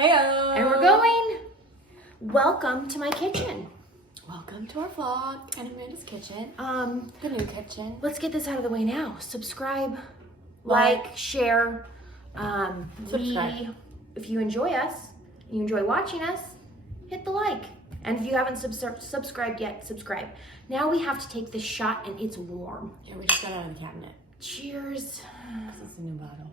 Heyo! And we're going. Welcome to my kitchen. Welcome to our vlog and Amanda's kitchen. The new kitchen. Let's get this out of the way now. Subscribe, like, share. Subscribe. If you enjoy us, you enjoy watching us, hit the like. And if you haven't subscribed yet, subscribe. Now we have to take this shot and it's warm. Yeah, we just got it out of the cabinet. Cheers. This is a new bottle.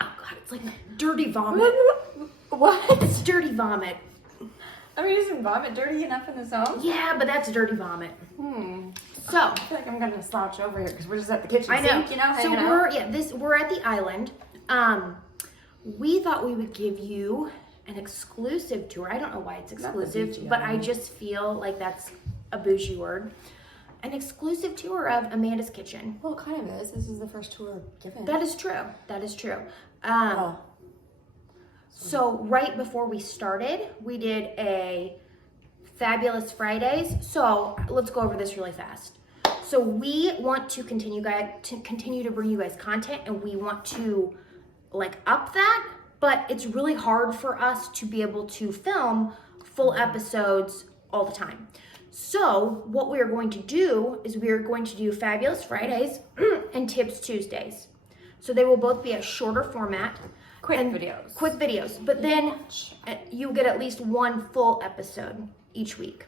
Oh God, it's like dirty vomit. What? It's dirty vomit. I mean, isn't vomit dirty enough in its own? Yeah, but that's dirty vomit. So I feel like I'm gonna slouch over here because we're just at the kitchen I know. sink, you know, So hanging out. we're at the island. We thought we would give you an exclusive tour. I don't know why it's exclusive, bougie but I island. just feel like that's a bougie word. An exclusive tour of Amanda's kitchen. Well, it kind of is. This is the first tour given. That is true. That is true. Oh. So right before we started, we did a Fabulous Fridays. So let's go over this really fast. So we want to continue to bring you guys content, and we want to like up that, but it's really hard for us to be able to film full episodes all the time. So what we are going to do is we are going to do Fabulous Fridays and Tips Tuesdays. So they will both be a shorter format. Quick videos. Quick videos. But then you get at least one full episode each week,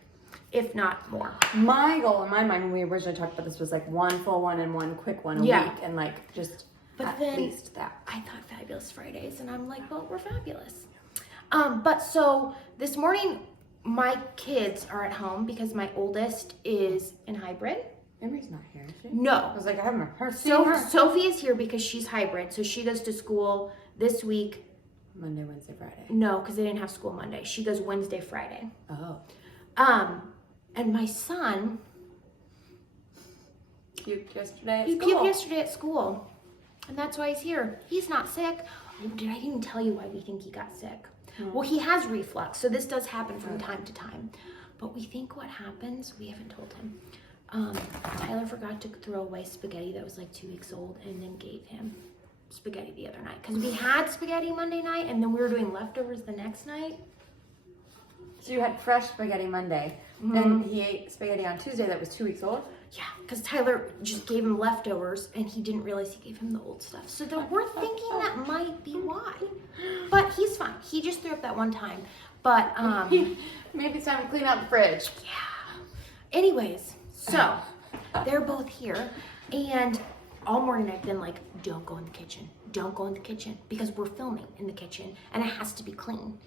if not more. My goal in my mind when we originally talked about this was like one full one and one quick one a week, and like just at least that. I thought Fabulous Fridays, and I'm like, well, we're fabulous. But so this morning, my kids are at home because my oldest is in hybrid. Emery's not here, is she? No. I was like, I haven't heard her. Sophie is here because she's hybrid, so she goes to school this week. Monday, Wednesday, Friday. No, because they didn't have school Monday. She goes Wednesday, Friday. Oh. And my son, Puked yesterday at he school. puked yesterday at school, and that's why he's here. He's not sick. Oh, I didn't tell you why we think he got sick. Well, he has reflux, so this does happen from time to time. But we think what happens, we haven't told him. Tyler forgot to throw away spaghetti that was like 2 weeks old, and then gave him spaghetti the other night. Because we had spaghetti Monday night, and then we were doing leftovers the next night. So you had fresh spaghetti Monday, and he ate spaghetti on Tuesday that was 2 weeks old? Yeah, because Tyler just gave him leftovers, and he didn't realize he gave him the old stuff. So we're thinking that might be why. But he's fine. He just threw up that one time. But, Maybe it's time to clean out the fridge. yeah. Anyways, so they're both here, and all morning I've been like, don't go in the kitchen. Don't go in the kitchen, because we're filming in the kitchen, and it has to be clean.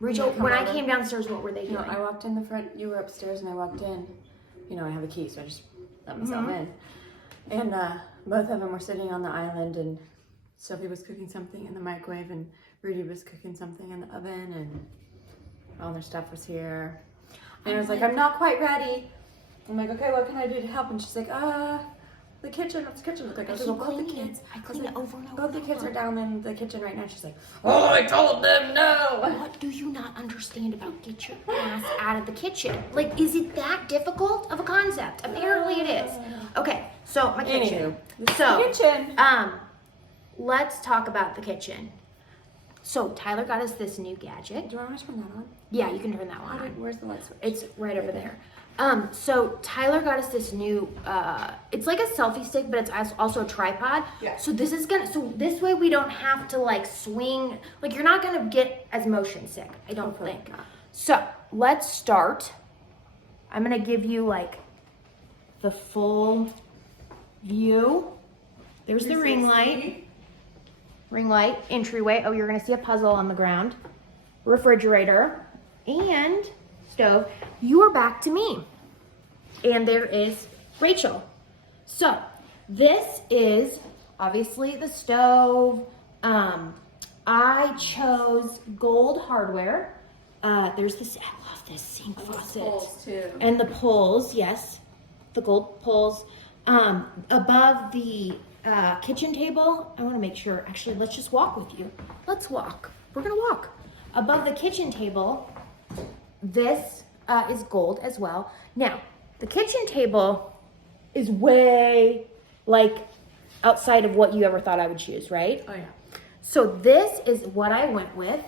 Rachel, when I came downstairs, what were they doing? No, I walked in the front, you were upstairs, and I walked in. You know, I have a key, so I just let myself in. And both of them were sitting on the island, and Sophie was cooking something in the microwave, and Rudy was cooking something in the oven, and all their stuff was here. And I was like, I'm not quite ready. I'm like, okay, what can I do to help? And she's like, the kitchen, what's the kitchen look like? I was like, well, both the kids. I clean it over and over. Both the kids are down in the kitchen right now. She's like, oh, I told them no. What do you not understand about get your ass out of the kitchen? Like, is it that difficult of a concept? Apparently it is. Okay, so my kitchen. Kitchen. Let's talk about the kitchen. So Tyler got us this new gadget. Do you want to turn that on? Yeah, you can turn that one on. Where's the light switch? It's right over there. So Tyler got us this new, it's like a selfie stick, but it's also a tripod. Yeah. So this this way we don't have to like swing, like you're not gonna get as motion sick, I don't think. So let's start. I'm gonna give you like the full view. There's the ring light, entryway. Oh, you're gonna see a puzzle on the ground, refrigerator, and stove. You are back to me. And there is Rachel. So this is obviously the stove. I chose gold hardware. There's this, I love this sink faucet. Poles too. And the poles, yes, the gold poles. Above the kitchen table, I want to make sure, actually, let's just walk with you. Let's walk. We're going to walk. Above the kitchen table, this is gold as well. Now, the kitchen table is way like outside of what you ever thought I would choose, right? Oh yeah. So this is what I went with.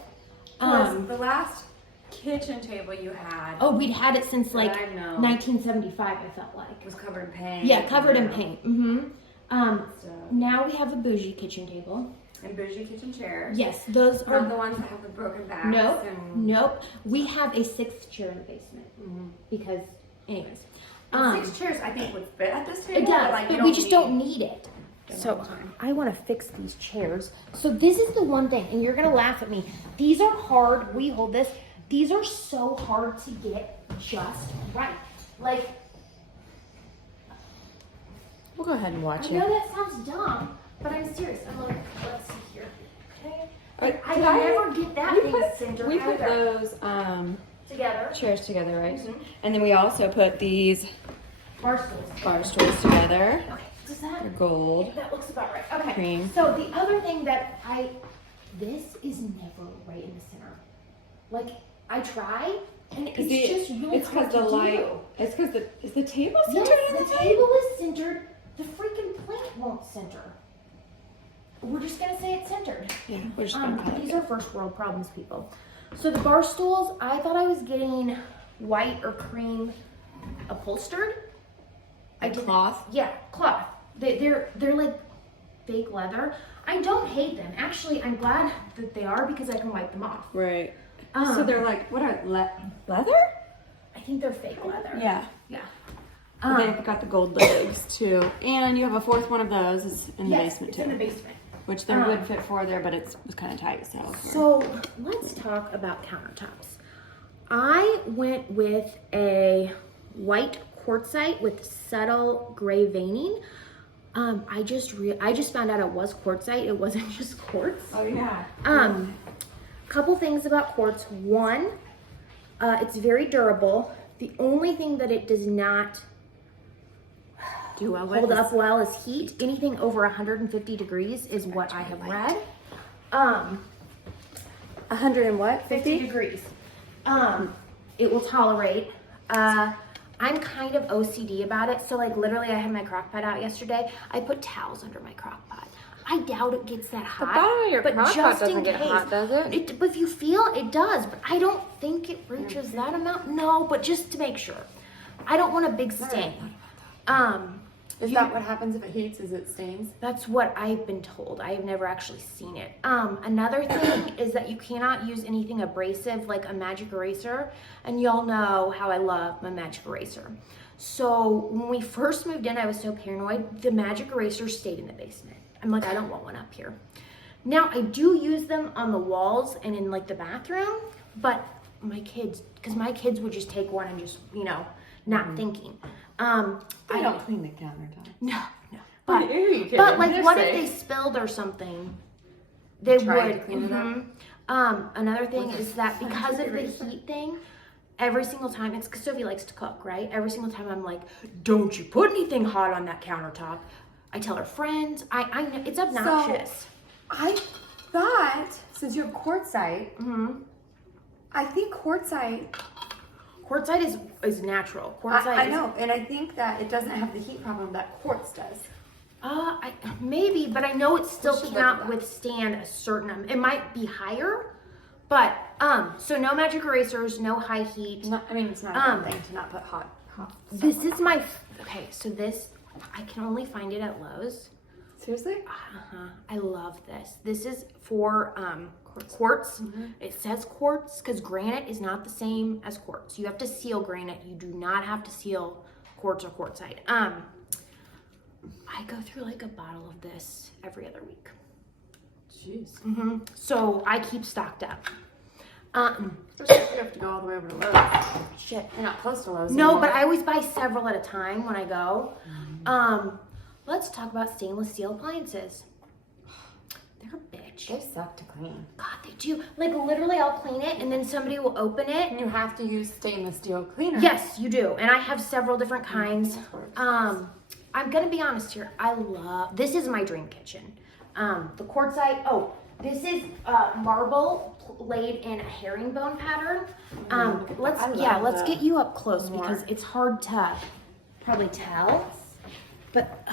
The last kitchen table you had. Oh, we'd had it since like I know. 1975. I felt like It was covered in paint. Yeah, covered in paint. Mm-hmm. So. Now we have a bougie kitchen table. And bougie kitchen chairs. Yes, those Not are the ones that have the broken backs. Nope, And... nope. We have a 6th chair in the basement because, anyways. 6 chairs, I think, would fit at this table. It does, like, but we just don't need it. So I want to fix these chairs. So this is the one thing, and you're gonna laugh at me. These are hard. We hold this. These are so hard to get just right. Like, we'll go ahead and watch I know that sounds dumb, but I'm serious. I'm like, let's see here. Okay. I never get that thing centered. We put either. those Together. chairs together, right? And then we also put these Bar stools. bar stools together. Okay. Does that? They're gold. That looks about right. Okay. Cream. So the other thing that this is never right in the center. Like I try, and it's just really it's hard because to the light. do. It's because is the table centered? Yes, the table is centered. The freaking plate won't center. We're just gonna say it's centered. Yeah, we're just gonna cut These it. are first world problems, people. So the bar stools, I thought I was getting white or cream upholstered. Cloth. Yeah, cloth. They're like fake leather. I don't hate them. Actually, I'm glad that they are because I can wipe them off. Right. So they're like, what are leather? I think they're fake leather. Yeah. Yeah. They've got the gold legs too, and you have a 4th one of those. It's in the basement it's too. in the basement. Which there would fit 4 there, but it was kind of tight. So let's talk about countertops. I went with a white quartzite with subtle gray veining. I just found out it was quartzite. It wasn't just quartz. Oh yeah. Couple things about quartz. One, it's very durable. The only thing that it does not Do well hold up well is heat. Anything over 150 degrees is what I have read. 100 and what? 50 degrees. It will tolerate. I'm kind of OCD about it. So like literally I had my crock pot out yesterday. I put towels under my crock pot. I doubt it gets that hot. bottom of your but crock pot just doesn't in get case, hot, does it? But if you feel it does, but I don't think it reaches that amount. No, but just to make sure. I don't want a big stain. Is that what happens if it heats? Is it stains? That's what I've been told. I have never actually seen it. Another thing is that you cannot use anything abrasive like a magic eraser. And y'all know how I love my magic eraser. So when we first moved in, I was so paranoid. The magic eraser stayed in the basement. I'm like, I don't want one up here. Now I do use them on the walls and in like the bathroom, but my kids would just take one and just, not thinking. I don't clean the countertop. No. But like, what if they spilled or something? They Tried would. to clean it up? Another thing is that because of the heat thing, every single time, it's because Sophie likes to cook, right? Every single time I'm like, don't you put anything hot on that countertop. I tell her friends. I know it's obnoxious. So, I thought, since you have quartzite, I think quartzite is natural. Quartzite I know, and I think that it doesn't have the heat problem that quartz does. Maybe, but I know it still should look cannot at that. withstand a certain. It might be higher, but so no magic erasers, no high heat. It's not a good thing to not put hot. This is my okay. So this I can only find it at Lowe's. Seriously? I love this. This is for quartz. It says quartz because granite is not the same as quartz. You have to seal granite. You do not have to seal quartz or quartzite. I go through like a bottle of this every other week. Jeez. So I keep stocked up. Especially if you have to go all the way over to Lowe's. Shit. You're not close to Lowe's No, anymore. but I always buy several at a time when I go. Let's talk about stainless steel appliances. They're a bitch. They suck to clean. God, they do. Like literally, I'll clean it and then somebody will open it. And you have to use stainless steel cleaner. Yes, you do. And I have several different kinds. I'm gonna be honest here. This is my dream kitchen. The quartzite. Oh, this is marble laid in a herringbone pattern. Let's get you up close because it's hard to probably tell. But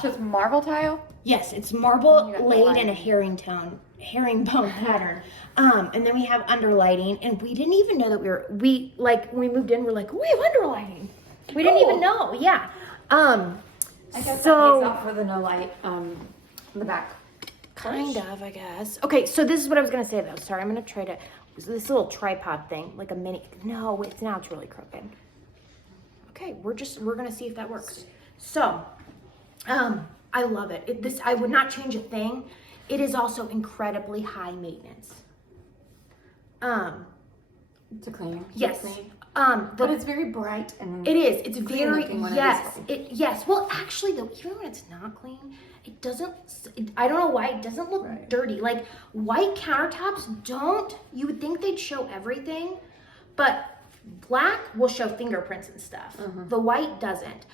So it's marble tile? yes, it's marble You got the laid in a lighting. herringbone pattern. And then we have underlighting, and we didn't even know that we when we moved in, we're like, we have underlighting. We didn't even know. Yeah. I guess that makes up for the no light in the back. Kind of, I guess. Okay, so this is what I was gonna say though. Sorry, I'm gonna try to this little tripod thing, like a mini. No, it's really crooked. Okay, we're gonna see if that works. So, I love it. I would not change a thing. It is also incredibly high maintenance. To clean. Yes. Clean. But it's very bright and it is. It's very looking when yes. it is clean. Yes. Well, actually, though, even when it's not clean, it doesn't. I don't know why it doesn't look dirty. Like white countertops don't. You would think they'd show everything, but black will show fingerprints and stuff. The white doesn't.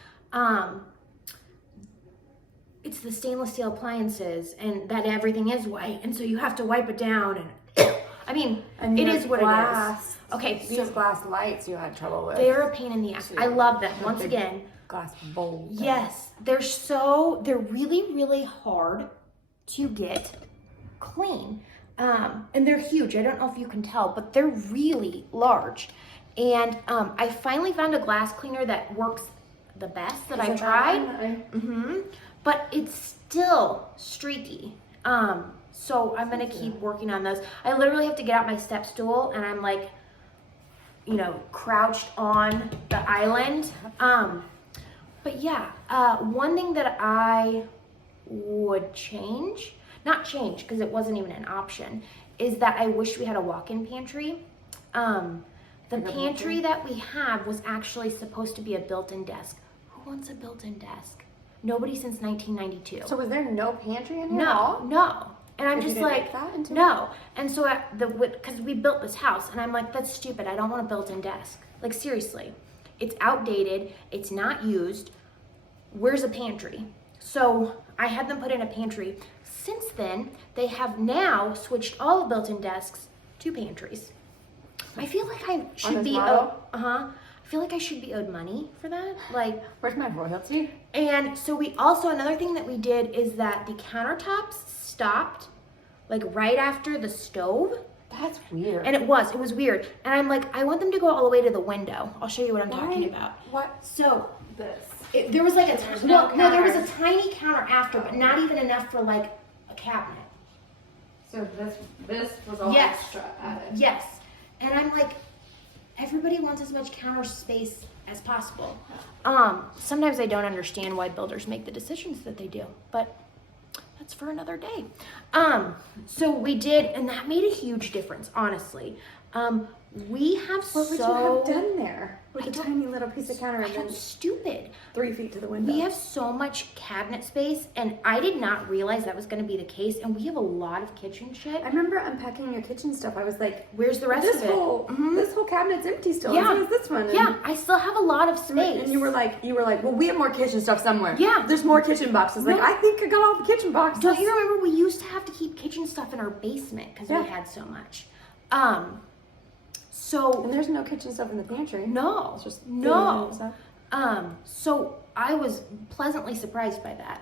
It's the stainless steel appliances, and that everything is white, and so you have to wipe it down. And I mean, And it your is what it glass, is. Okay, These so glass lights you had trouble with. they're a pain in the ass. I love them. Once big again, glass bowl. yes, they're really, really hard to get clean. And they're huge. I don't know if you can tell, but they're really large. And I finally found a glass cleaner that works the best that I've tried. But it's still streaky. So I'm gonna keep working on those. I literally have to get out my step stool, and I'm like, crouched on the island. But yeah, one thing that I would change, not change because it wasn't even an option, is that I wish we had a walk-in pantry. The pantry that we have was actually supposed to be a built-in desk. Who wants a built-in desk? Nobody since 1992. So was there no pantry in here at all? No. And I'm Because just you didn't like, make that into no. And so because we built this house, and I'm like, that's stupid. I don't want a built-in desk. Like seriously, it's outdated. It's not used. Where's a pantry? So I had them put in a pantry. Since then, they have now switched all the built-in desks to pantries. I feel like I should be I feel like I should be owed money for that. Like, where's my royalty? and so we also, another thing that we did is that the countertops stopped like right after the stove. That's weird. And it was weird. And I'm like, I want them to go all the way to the window. I'll show you what I'm talking about. What? So This. there was like no there was a counter. tiny counter after, but not even enough for like a cabinet. So this was all Yes. extra added. Yes. And I'm like, everybody wants as much counter space as possible. Sometimes I don't understand why builders make the decisions that they do, but that's for another day. So we did, and that made a huge difference, honestly. We have What would you have done there with a tiny little piece of counter and then stupid. 3 feet to the window? We have so much cabinet space, and I did not realize that was going to be the case. And we have a lot of kitchen shit. I remember unpacking your kitchen stuff. I was like, Where's the rest this of it? this whole cabinet's empty still. Yeah. As is this one. And Yeah, I still have a lot of space. And you were like, well, we have more kitchen stuff somewhere. Yeah. There's more kitchen boxes. Like, No. I think I got all the kitchen boxes. Don't you remember we used to have to keep kitchen stuff in our basement because Yeah. we had so much. And So there's no kitchen stuff in the pantry. no, It's just no. stuff. So I was pleasantly surprised by that.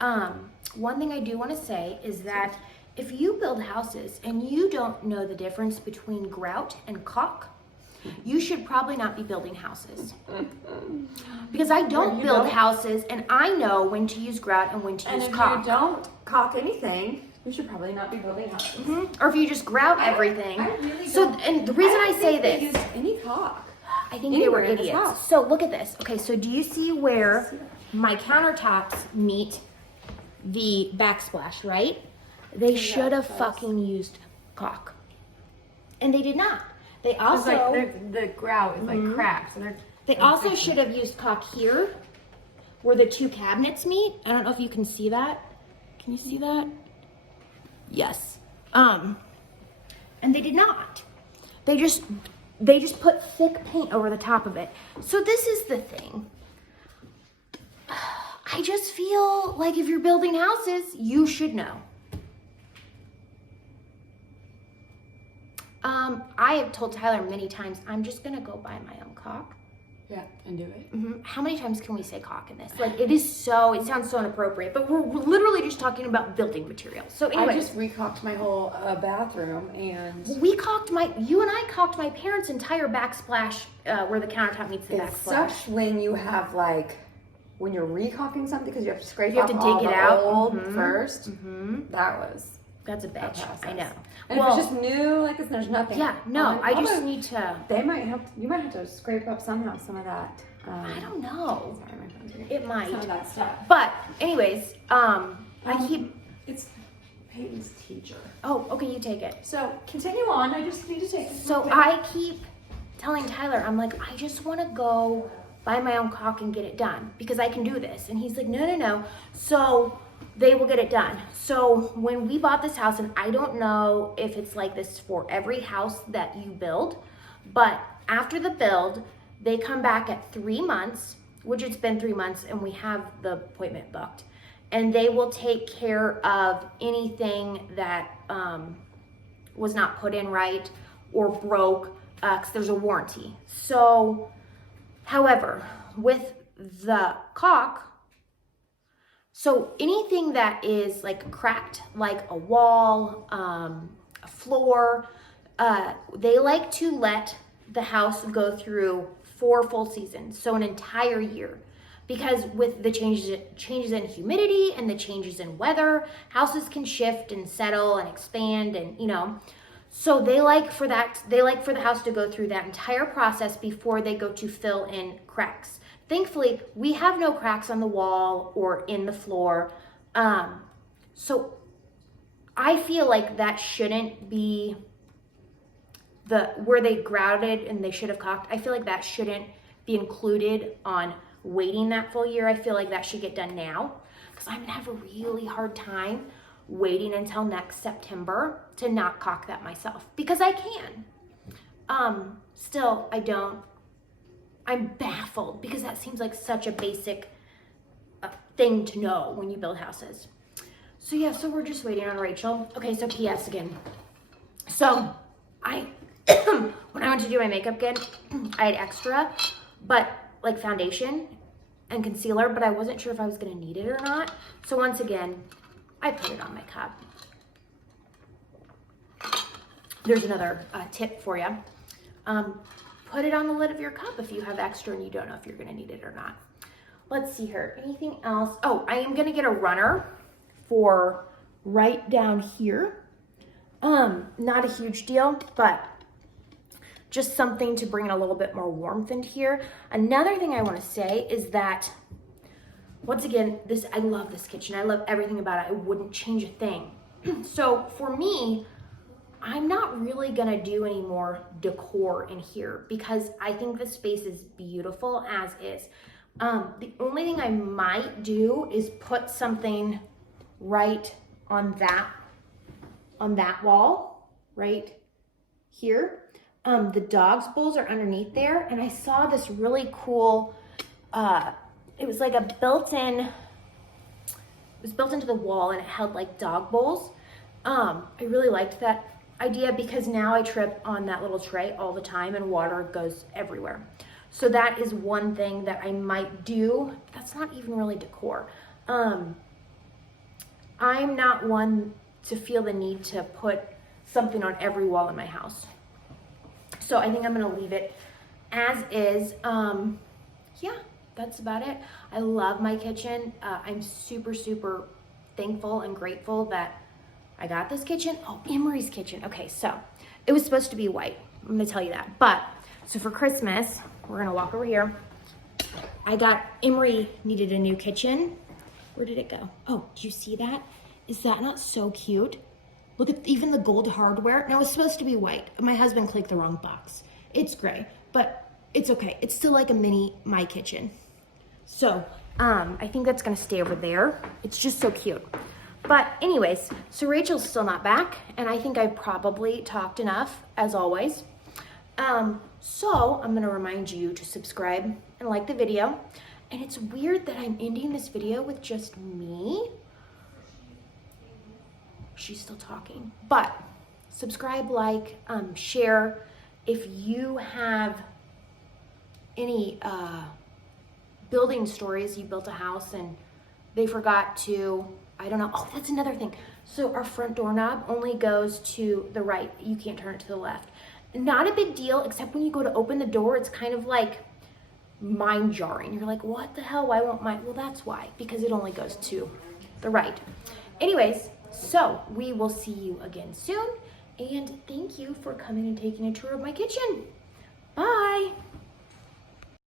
Yeah. One thing I do want to say is that if you build houses and you don't know the difference between grout and caulk, you should probably not be building houses. Because I don't build houses, and I know when to use grout and when to And use if caulk. you don't caulk anything, you should probably not be building houses. Or if you just grout everything. I really so, don't- and the reason I, don't say think they this, used any caulk. I think they were anywhere in this idiots. house. So look at this. Okay, so do you see where my countertops meet the backsplash, right? They should have fucking used caulk. And they did not. They also the grout is like cracked. So they also should have used caulk here where the two cabinets meet. I don't know if you can see that. Can you see that? Yes. And they did not. They just put thick paint over the top of it. So this is the thing. I just feel like if you're building houses, you should know. I have told Tyler many times, I'm just gonna go buy my own caulk Yeah, and do it. How many times can we say caulk in this? Like, it sounds so inappropriate, but we're literally just talking about building materials. So I anyways, just recaulked my whole bathroom, and you and I caulked my parents' entire backsplash where the countertop meets the it backsplash. sucks when you have like, when you're recaulking something because you have to scrape You have off to dig all it the out old first. That's a bitch. process. I know. And if it's just new like this, there's nothing. Yeah, no, on it. I just Although need to. you might have to scrape up somehow some of that. I don't know. Sorry, my phone's ringing. It might. Some of that stuff. But anyways, It's Peyton's teacher. Oh, okay, you take it. So continue on. I just need to take it. So I keep telling Tyler, I'm like, I just want to go buy my own caulk and get it done because I can do this. And he's like, no. So they will get it done. So when we bought this house, and I don't know if it's like this for every house that you build, but after the build, they come back at 3 months, which it's been 3 months, and we have the appointment booked. And they will take care of anything that was not put in right or broke, because there's a warranty. So, however, with the caulk, so anything that is like cracked, like a wall, a floor, they like to let the house go through 4 full seasons, so an entire year. Because with the changes in humidity and the changes in weather, houses can shift and settle and expand, and so they like for the house to go through that entire process before they go to fill in cracks. Thankfully, we have no cracks on the wall or in the floor. So I feel like that shouldn't be where they grouted and they should have caulked. I feel like that shouldn't be included on waiting that full year. I feel like that should get done now, because I'm gonna have a really hard time waiting until next September to not caulk that myself, because I can. Still, I'm baffled, because that seems like such a basic thing to know when you build houses. So yeah, so we're just waiting on Rachel. Okay, so PS again. So when I went to do my makeup again, I had extra, but like foundation and concealer, but I wasn't sure if I was gonna need it or not. So once again, I put it on my cup. There's another tip for you. Put it on the lid of your cup if you have extra and you don't know if you're gonna need it or not. Let's see here, anything else? Oh, I am gonna get a runner for right down here. Not a huge deal, but just something to bring in a little bit more warmth into here. Another thing I want to say is that, once again, I love this kitchen. I love everything about it. I wouldn't change a thing. So for me, I'm not really gonna do any more decor in here because I think the space is beautiful as is. The only thing I might do is put something right on that wall, right here. The dog's bowls are underneath there, and I saw this really cool, it was like it was built into the wall, and it held like dog bowls. I really liked that idea because now I trip on that little tray all the time and water goes everywhere. So that is one thing that I might do. That's not even really decor. I'm not one to feel the need to put something on every wall in my house. So I think I'm gonna leave it as is. Yeah, that's about it. I love my kitchen. I'm super, super thankful and grateful that I got this kitchen. Oh, Emery's kitchen. Okay, so it was supposed to be white. I'm gonna tell you that. But, so for Christmas, we're gonna walk over here. Emery needed a new kitchen. Where did it go? Oh, do you see that? Is that not so cute? Look at even the gold hardware. Now it's supposed to be white. My husband clicked the wrong box. It's gray, but it's okay. It's still like a mini My Kitchen. So I think that's gonna stay over there. It's just so cute. But anyways, so Rachel's still not back, and I think I probably talked enough, as always. So I'm gonna remind you to subscribe and like the video. And it's weird that I'm ending this video with just me. She's still talking, but subscribe, like, share. If you have any building stories. You built a house and they forgot to, I don't know. Oh, that's another thing. So our front doorknob only goes to the right. You can't turn it to the left. Not a big deal, except when you go to open the door, it's kind of like mind jarring. You're like, what the hell? Why won't mine? Well, that's why, because it only goes to the right. Anyways, so we will see you again soon. And thank you for coming and taking a tour of my kitchen. Bye.